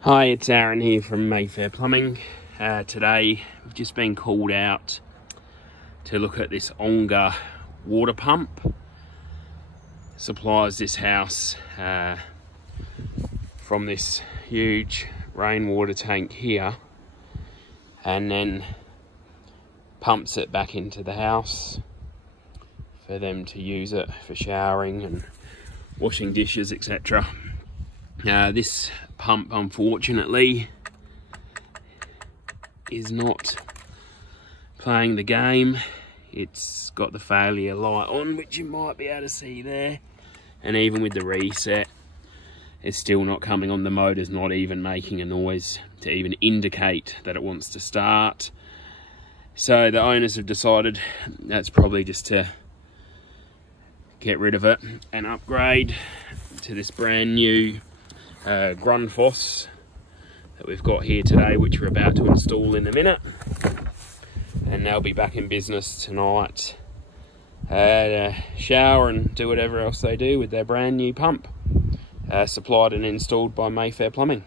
Hi, it's Aaron here from Mayfair Plumbing. Today we've just been called out to look at this Onga Water Pump. Supplies this house from this huge rainwater tank here, and then pumps it back into the house for them to use it for showering and washing dishes, etc. This pump, unfortunately, is not playing the game. It's got the failure light on, which you might be able to see there, and even with the reset, it's still not coming on. The motor's not even making a noise to even indicate that it wants to start. So the owners have decided that's probably just to get rid of it and upgrade to this brand new Grundfos that we've got here today, which we're about to install in a minute, and they'll be back in business tonight, shower and do whatever else they do with their brand new pump, supplied and installed by Mayfair Plumbing.